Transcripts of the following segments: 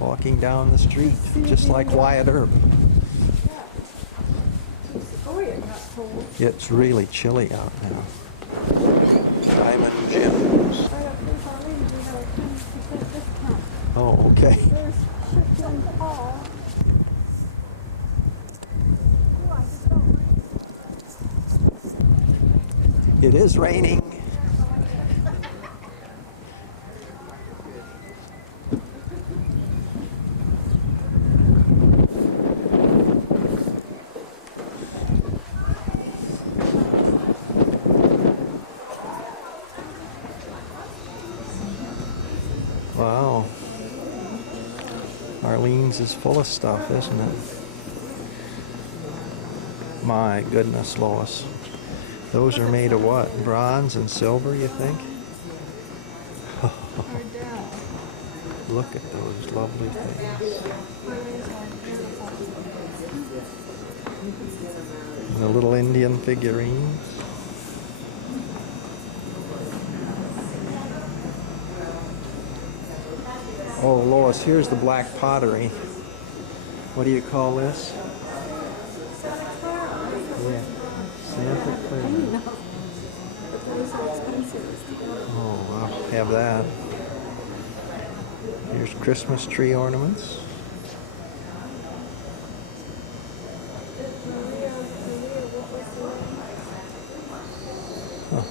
walking down the street, just like Wyatt Earp. It's really chilly out now. Diamond Gems. Oh, okay. It is raining. Wow. Arlene's is full of stuff, isn't it? My goodness, Lois. Those are made of what? Bronze and silver, you think? Look at those lovely things. And the little Indian figurines. Oh, Lois, here's the black pottery. What do you call this? Yeah. Santa Clara. Oh, I'll have that. Here's Christmas tree ornaments. Huh.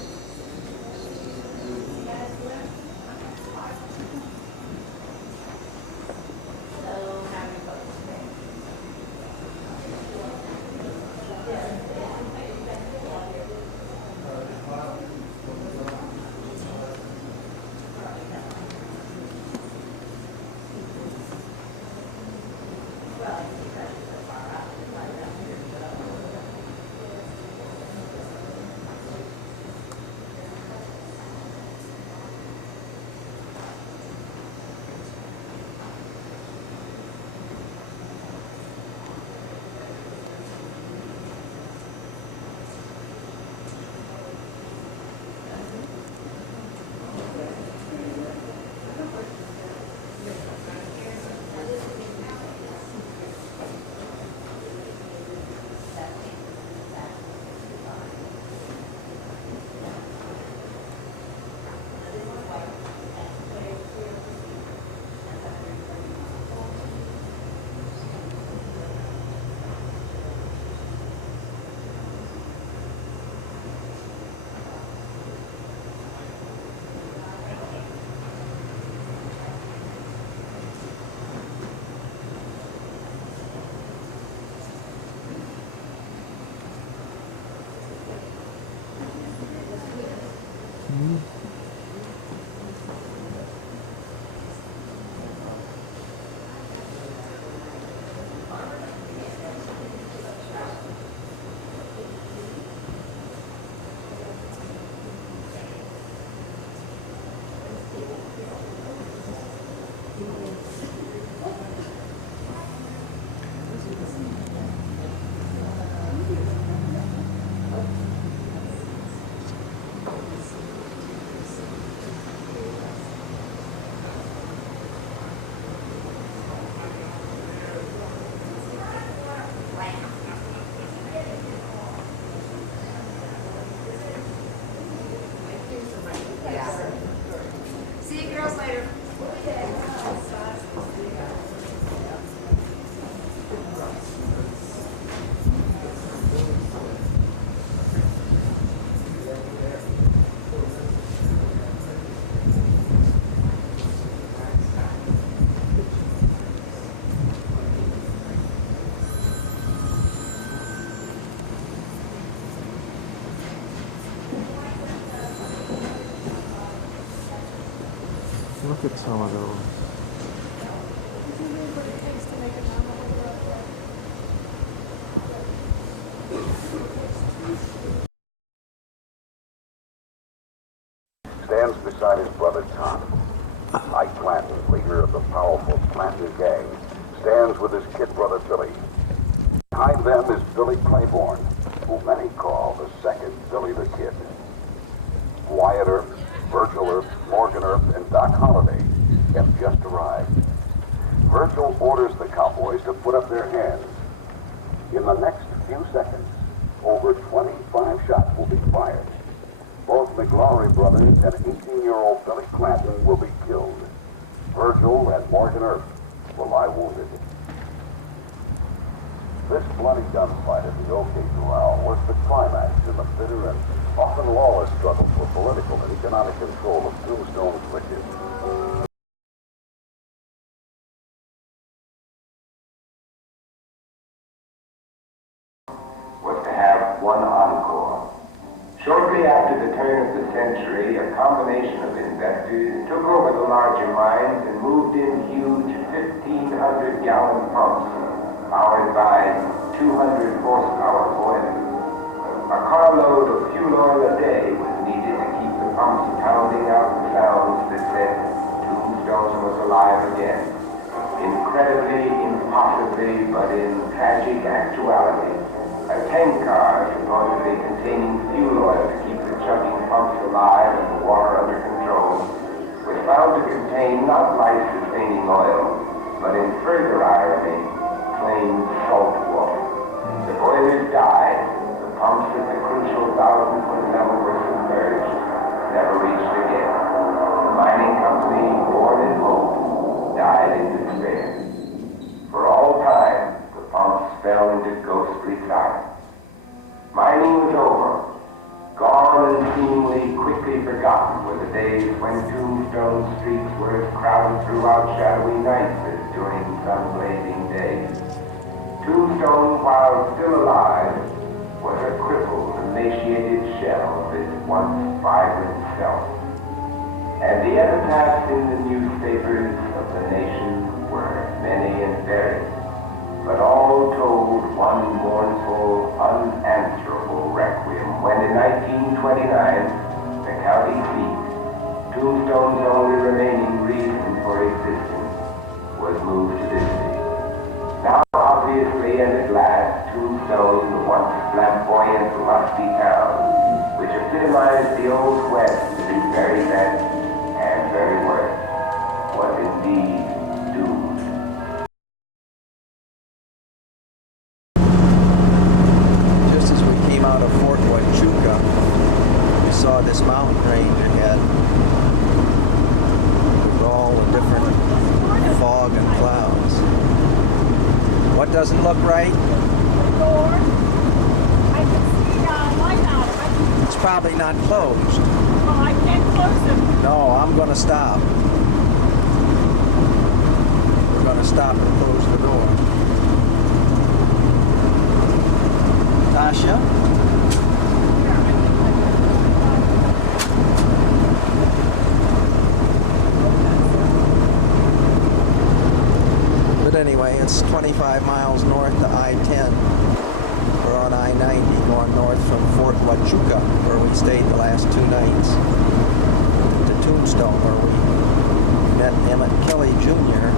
Look at some of those. Stands beside his brother Tom. Mike Clanton, leader of the powerful Clanton gang, stands with his kid brother Billy. Behind them is Billy Claiborne, who many call the second Billy the Kid. Wyatt Earp, Virgil Earp, Morgan Earp, and Doc Holliday have just arrived. Virgil orders the cowboys to put up their hands. In the next few seconds, over 25 shots will be fired. Both McLaury brothers and 18-year-old Billy Clanton will be killed. Virgil and Morgan Earp will lie wounded. This bloody gunfight at the OK Corral was the climax in the bitter and often lawless struggle for political and economic control of Tombstone's riches. Was to have one encore. Shortly after the turn of the century, a combination of investors took over the larger mines and moved in huge 1,500-gallon pumps powered by 200 horsepower boilers. A carload of fuel oil a day was needed to keep the pumps pounding out the sounds that said Tombstone was alive again. Incredibly, impossibly, but in tragic actuality, a tank car supposedly containing fuel oil to keep the chugging pumps alive and the water under control was found to contain not life-sustaining oil, but in further irony, plain salt water. The boilers died. The pumps at the crucial 1,000-foot level were submerged, never reached again. The mining company, born in hope, died in despair. For all time, the pumps fell into ghostly silence. Mining was over. Gone and seemingly quickly forgotten were the days when Tombstone streets were as crowded throughout shadowy nights as during sun-blazing days. Tombstone, while still alive, was a crippled, emaciated shell of its once vibrant self. And the epitaphs in the newspapers of the nation were many and varied, but all told one mournful, unanswerable requiem when in 1929, the county seat, Tombstone's only remaining reason for existence, was moved to this city. Now, obviously, and at last, Tombstone, the once flamboyant, lusty town, which epitomized the Old West at its very best and very worst, was indeed doomed. Just as we came out of Fort Huachuca, we saw this mountain range ahead with all the different fog and clouds. What doesn't look right? The door. I can see light out of it. It's probably not closed. Well, I can't close it. No, I'm going to stop. We're going to stop and close the door. Tasha? But anyway, it's 25 miles north to I-10. We're on I-90 going north from Fort Huachuca, where we stayed the last 2 nights, to Tombstone, where we met Emmett Kelly Jr.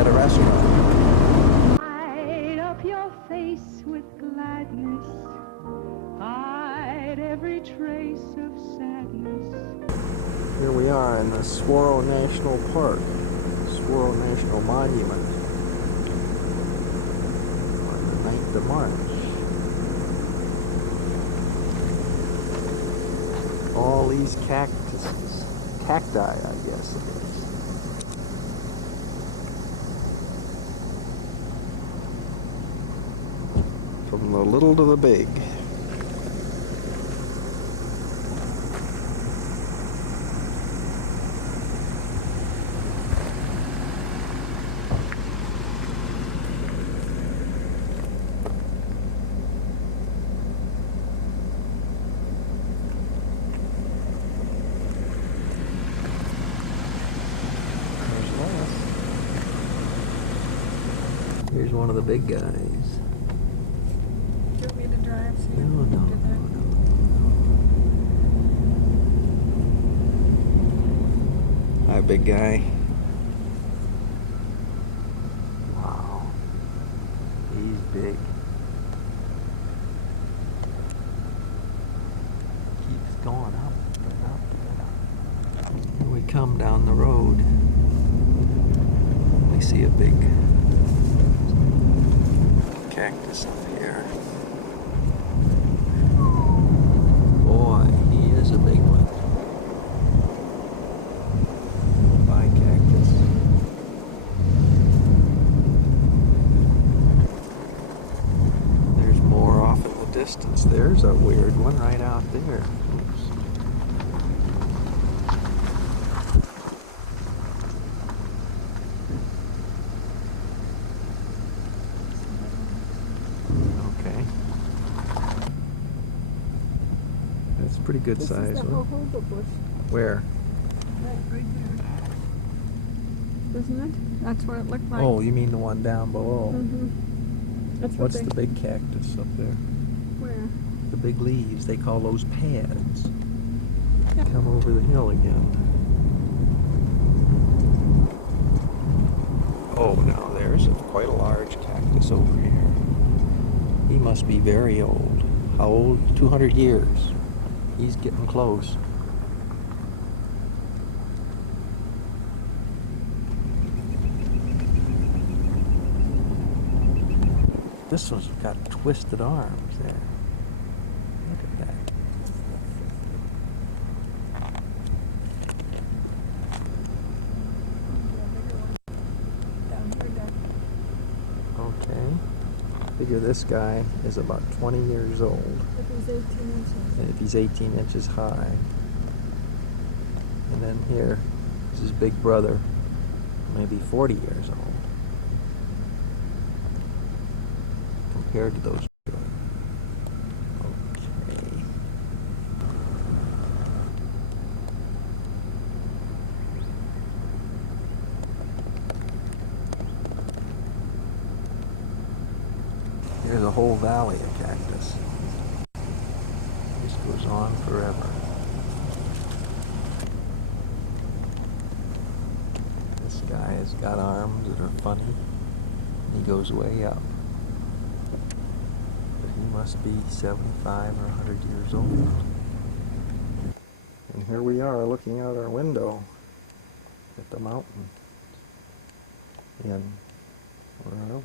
at a restaurant. Light up your face with gladness, hide every trace of sadness. Here we are in the Saguaro National Park, Saguaro National Monument, on the 9th of March. All these cactuses, cacti, I guess it is. From the little to the big. Here's one of the big guys. Do you want me to drive? So you No, no, can do that? no. Hi, big guy. Wow. He's big. Keeps going up and up and up. Here we come down the road. we see a big cactus up here. Boy, he is a big one. Bye, cactus. There's more off in the distance. There's a weird one right out there. Oops. Okay. That's a pretty good size one. Where? Right there. Isn't it? That's what it looked like. Oh, you mean the one down below? Mm-hmm. That's what What's the big cactus up there? Where? The big leaves. They call those pads. Yeah. Come over the hill again. Oh, now there's quite a large cactus over here. He must be very old. How old? 200 years. He's getting close. This one's got twisted arms there. Look at that. Okay. Figure this guy is about 20 years old. If he's 18 inches. And if he's 18 inches high. And then here is his big brother, maybe 40 years old. Compared to those two. Okay. There's a whole valley of cactus. This goes on forever. This guy has got arms that are funny. He goes way up. But he must be 75 or 100 years old. And here we are looking out our window at the mountain. And where are we?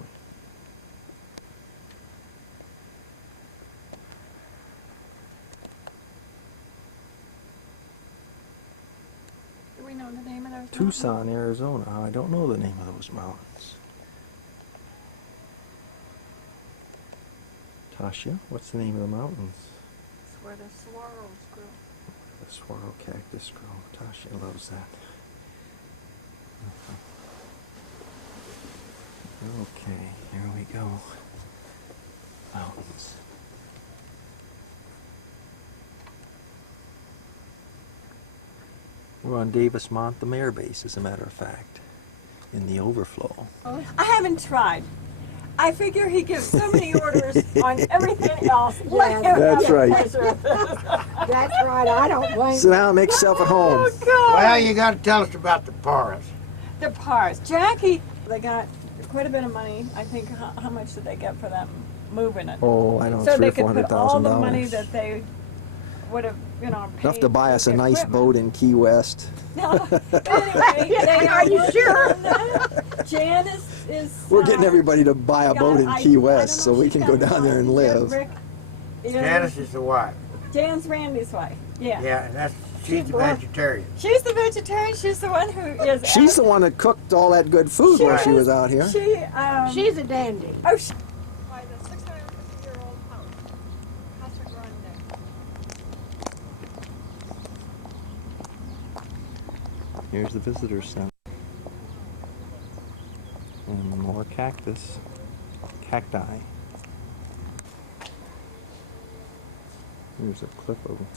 Do we know the name of those? Tucson, Arizona. I don't know the name of those mountains. Tasha, what's the name of the mountains? It's where the saguaros grow. The saguaro cactus grow. Tasha loves that. Okay, here we go. Mountains. We're on Davis-Mont, the Air Base, as a matter of fact, in the overflow. I haven't tried. I figure he gives so many orders on everything else. Let him That's have the right. pleasure of this. That's right, I don't blame Sit down and make yourself at home. Oh, God. Well, you got to tell us about the Paras. The Pars. Jackie, they got quite a bit of money. I think, how much did they get for them moving it? Oh, I don't So know, they $300,000 or could put all the money $400,000. that they would have, paid Enough to buy us a for nice equipment. boat in Key West. No, but anyway, they Are you sure? Jan is We're getting everybody to buy a boat in Key West I so don't know we if can she's go got down there and one. live. Rick is- Janice is the wife. Jan's Randy's wife. Yeah. Yeah, and she's the black. vegetarian. She's the vegetarian. She's the one who is. She's the one that cooked all that good food while she was out here. She's a dandy. Oh, by the 650-year-old house, Casa Grande. Here's the visitor center. And more cactus. Cacti. Here's a cliff of them.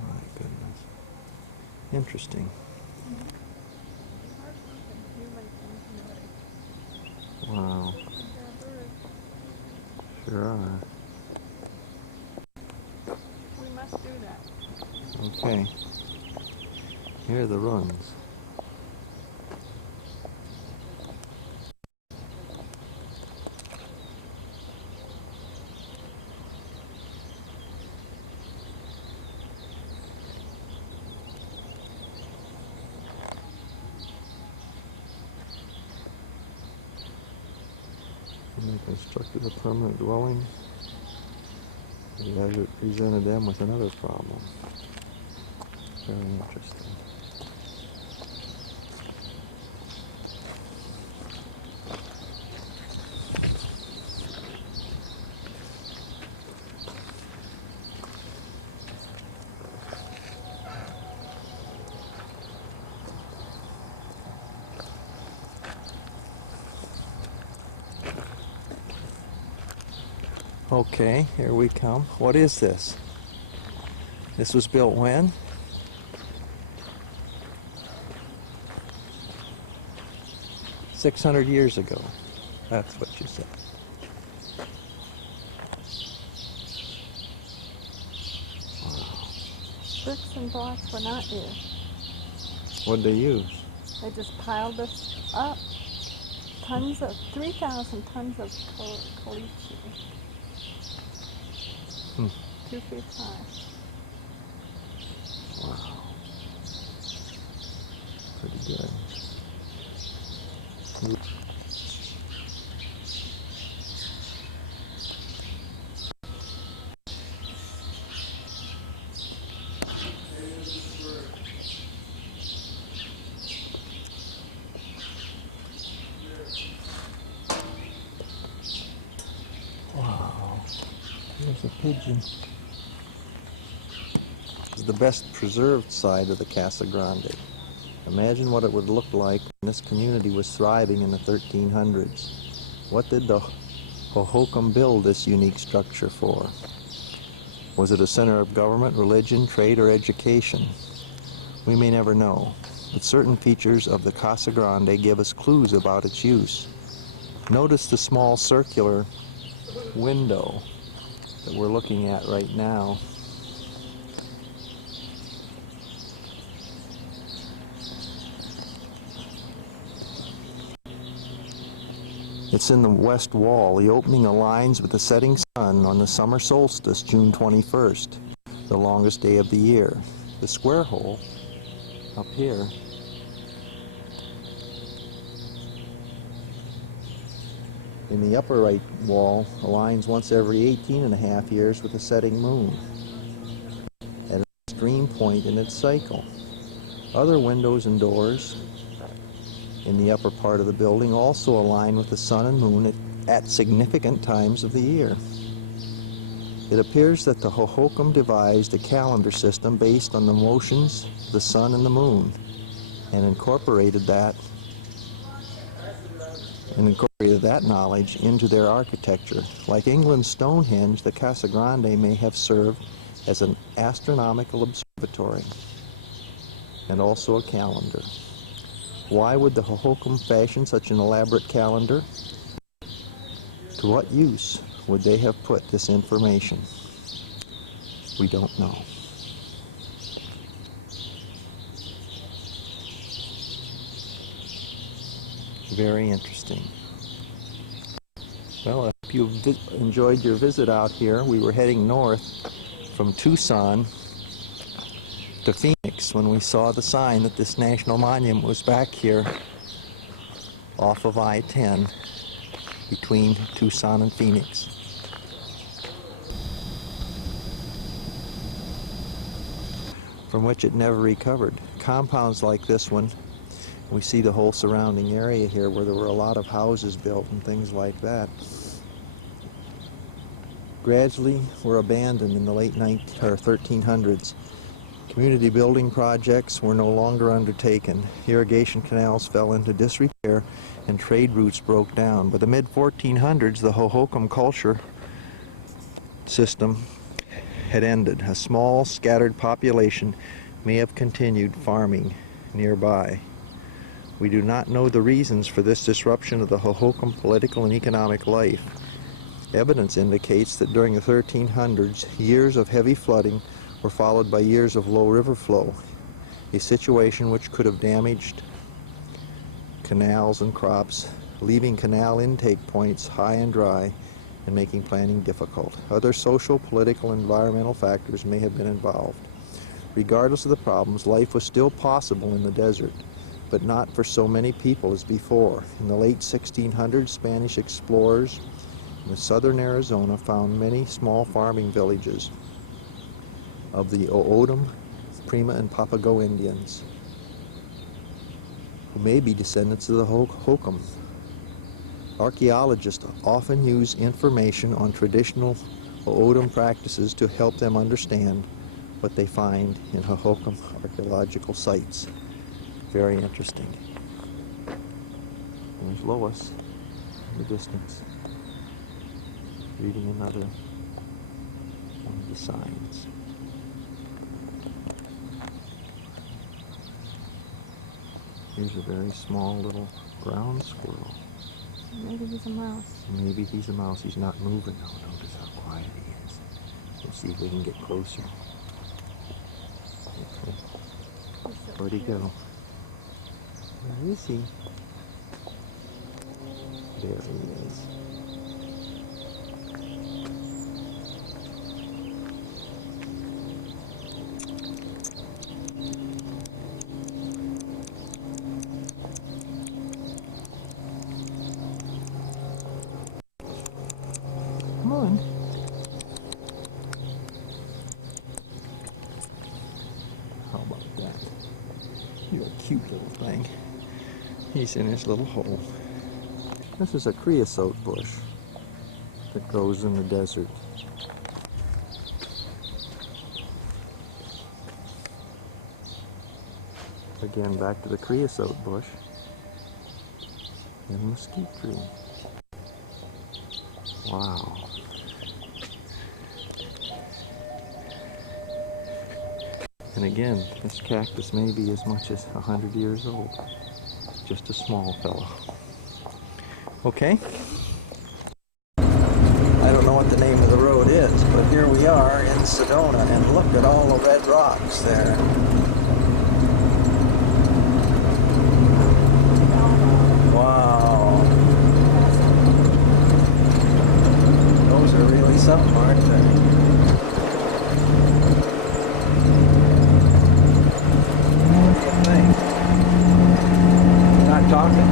My goodness. Interesting. Wow. Sure are. We must do that. Okay. Here are the ruins. And they constructed a permanent dwelling. As it presented them with another problem. Very interesting. Okay, here we come. What is this? This was built when? "600 years ago." That's what you said. Bricks and blocks were not used. What'd they use? They just piled this up. 3,000 tons of caliche. 2 feet high. Wow. Pretty good. Wow. There's a pigeon. This is the best preserved side of the Casa Grande. Imagine what it would look like when this community was thriving in the 1300s. What did the Hohokam build this unique structure for? Was it a center of government, religion, trade, or education? We may never know, but certain features of the Casa Grande give us clues about its use. Notice the small circular window that we're looking at right now. It's in the west wall. The opening aligns with the setting sun on the summer solstice, June 21st, the longest day of the year. The square hole up here in the upper right wall aligns once every 18.5 years with the setting moon at an extreme point in its cycle. Other windows and doors in the upper part of the building also align with the sun and moon at significant times of the year. It appears that the Hohokam devised a calendar system based on the motions of the sun and the moon and incorporated that knowledge into their architecture. Like England's Stonehenge, the Casa Grande may have served as an astronomical observatory and also a calendar. Why would the Hohokam fashion such an elaborate calendar? To what use would they have put this information? We don't know. Very interesting. Well, I hope you enjoyed your visit out here. We were heading north from Tucson to Phoenix when we saw the sign that this national monument was back here off of I-10 between Tucson and Phoenix. From which it never recovered. Compounds like this one, we see the whole surrounding area here where there were a lot of houses built and things like that, gradually were abandoned in the late 1300s. Community building projects were no longer undertaken. Irrigation canals fell into disrepair and trade routes broke down. By the mid-1400s, the Hohokam culture system had ended. A small, scattered population may have continued farming nearby. We do not know the reasons for this disruption of the Hohokam political and economic life. Evidence indicates that during the 1300s, years of heavy flooding were followed by years of low river flow. a situation which could have damaged canals and crops, leaving canal intake points high and dry and making planning difficult. Other social, political, and environmental factors may have been involved. Regardless of the problems, life was still possible in the desert, but not for so many people as before. In the late 1600s, Spanish explorers in southern Arizona found many small farming villages of the O'odham, Prima, and Papago Indians, who may be descendants of the Hokum. Archaeologists often use information on traditional O'odham practices to help them understand what they find in Hohokam archaeological sites. Very interesting. There's Lois in the distance, reading another one of the signs. Here's a very small little ground squirrel. Maybe he's a mouse. Maybe he's a mouse. He's not moving. Oh, notice how quiet he is. Let's see if we can get closer. Okay. Where'd he go? Where is he? There he is. Come on. How about that? You're a cute little thing. He's in his little hole. This is a creosote bush that grows in the desert. Again, back to the creosote bush and mesquite tree. Wow. And again, this cactus may be as much as 100 years old. Just a small fellow. Okay. I don't know what the name of the road is, but here we are in Sedona, and look at all the red rocks there. Wow. Those are really something, aren't they? What do you think? Not talking.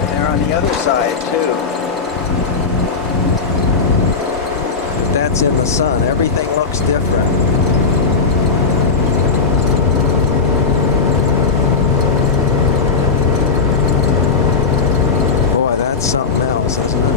And they're on the other side too. That's in the sun. Everything looks different. Boy, that's something else, isn't it?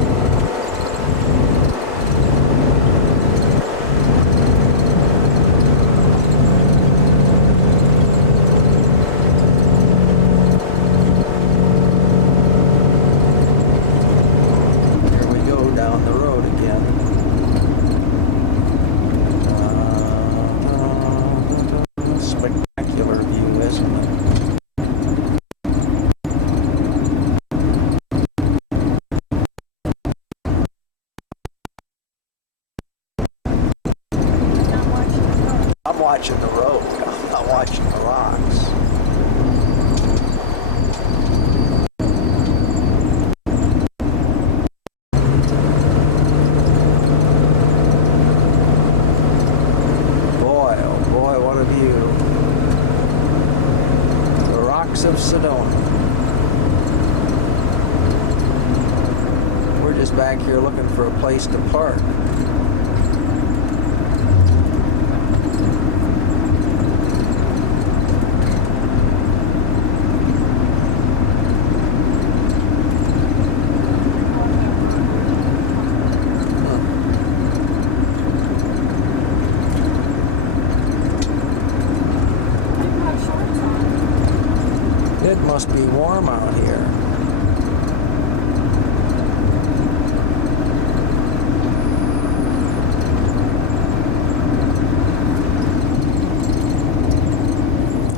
I'm watching the road. I'm not watching the rocks. Boy, oh boy, what a view. The rocks of Sedona. We're just back here looking for a place to park. It must be warm out here.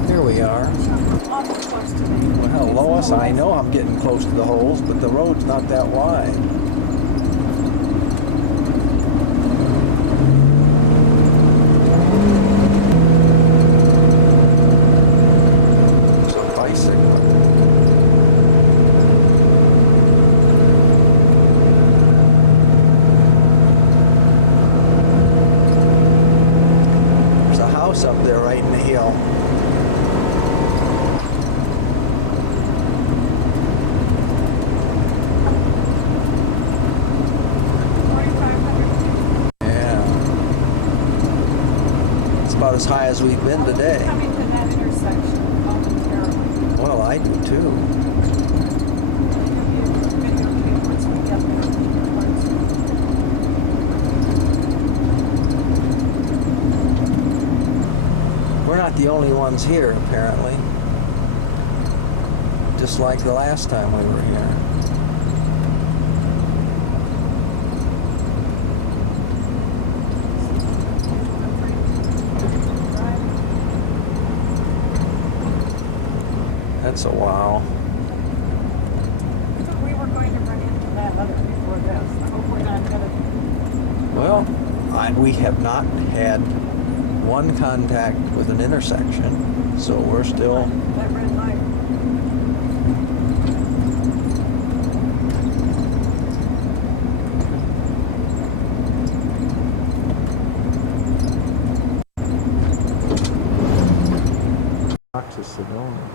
Here we are. Well, Lois, I know I'm getting close to the holes, but the road's not that wide. about as high as we've been today. Coming to that intersection momentarily. Well, I do too. Videotape once we get there. We're not the only ones here, apparently. Just like the last time we were here. That's a wow. I thought we were going to run into that other before this. I hope we're not gonna. Well, we have not had one contact with an intersection, so we're still. That red light. To Sedona.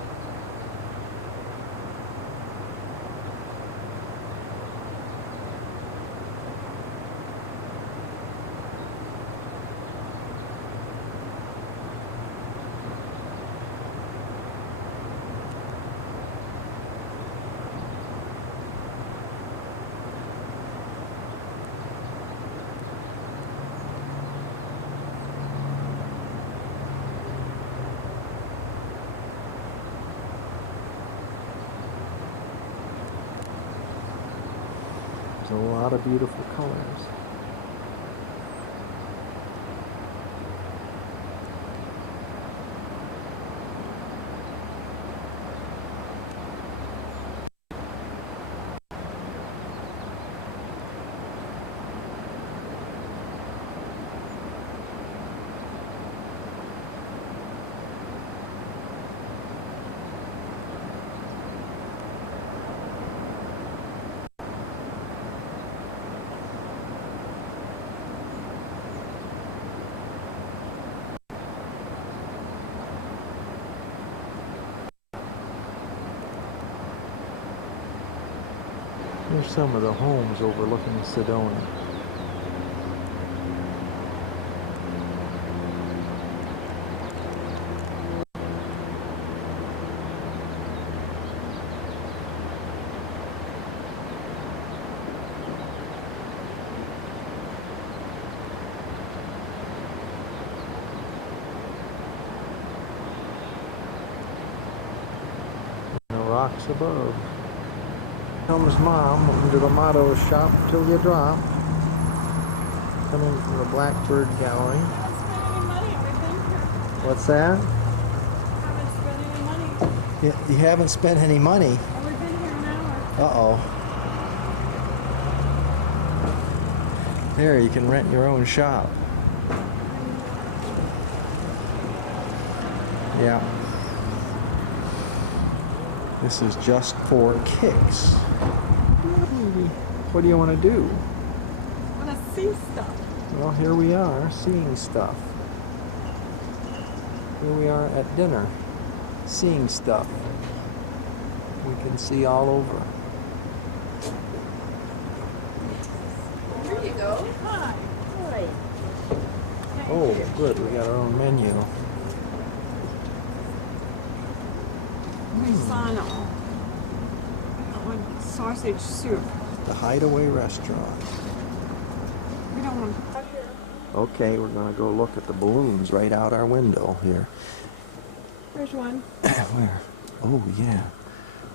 There's a lot of beautiful colors. Here's some of the homes overlooking Sedona. And the rocks above. Comes Mom into the motto shop till you drop. Coming from the Blackbird Gallery. Haven't spent any money. We've been here. What's that? Haven't spent any money. You haven't spent any money. Oh, we've been here an hour. Uh-oh. There, you can rent your own shop. Yeah. This is just for kicks. What do you want to do? I want to see stuff. Well, here we are, seeing stuff. Here we are at dinner, seeing stuff. We can see all over. Here you go. Hi. Hi. Oh, good, we got our own menu. Risano. I want sausage soup. The Hideaway Restaurant. We don't want. Okay, we're gonna go look at the balloons right out our window here. There's one. Where? Oh, yeah.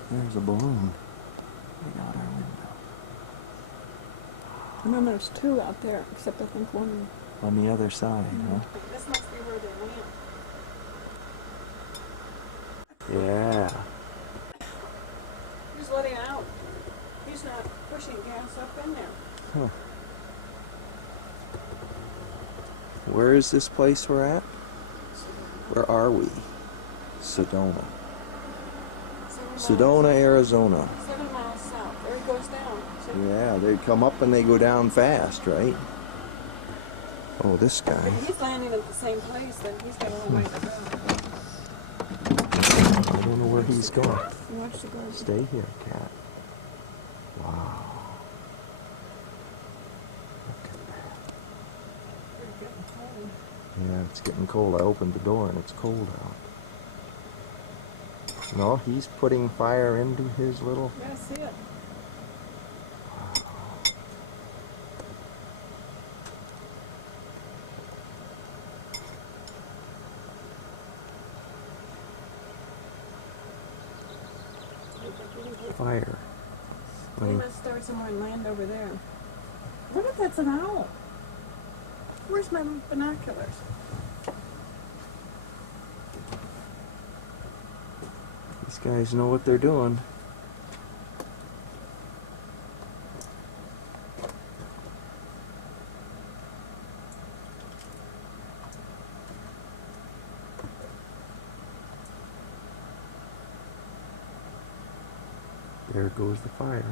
There's a balloon right out our window. And then there's two out there, except I think one. On the other side, huh? This must be where they went. Yeah. He's letting out. He's not pushing gas up in there. Huh. Where is this place we're at? Where are we? Sedona. 7 Sedona, Arizona. 7 miles south. There he goes down. See? Yeah, they come up and they go down fast, right? Oh, this guy. If he's landing at the same place, then he's got a long way to go. I don't know where he's going. You watch the girls. Stay here, cat. Wow. Look at that. Yeah, it's getting cold. I opened the door and it's cold out. No, he's putting fire into his little... Yeah, I see it. fire. They must start somewhere and land over there. What if that's an owl? Where's my binoculars? These guys know what they're doing. There goes the fire.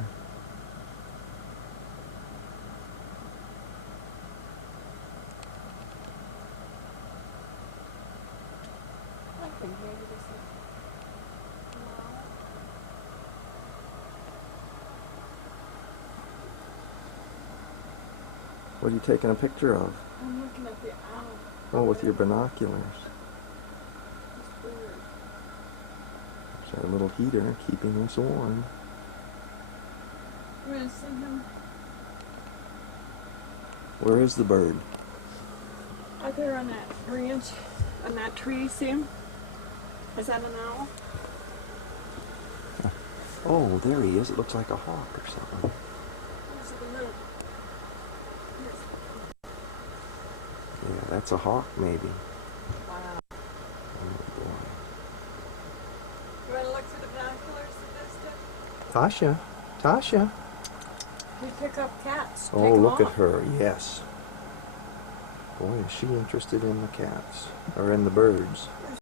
I can hear this. What are you taking a picture of? I'm looking at the owl. Oh, with your binoculars. It's weird. There's our little heater keeping us warm. We're gonna send him Where is the bird? out there on that branch, on that tree, see him? Is that an owl? Oh, there he is. It looks like a hawk or something. Is it a little? Yeah, that's a hawk maybe. Wow. Oh boy. You wanna look through the binoculars at this Tasha. Tasha. We pick up cats. Oh, look at her. Yes. Boy, is she interested in the cats. Or in the birds.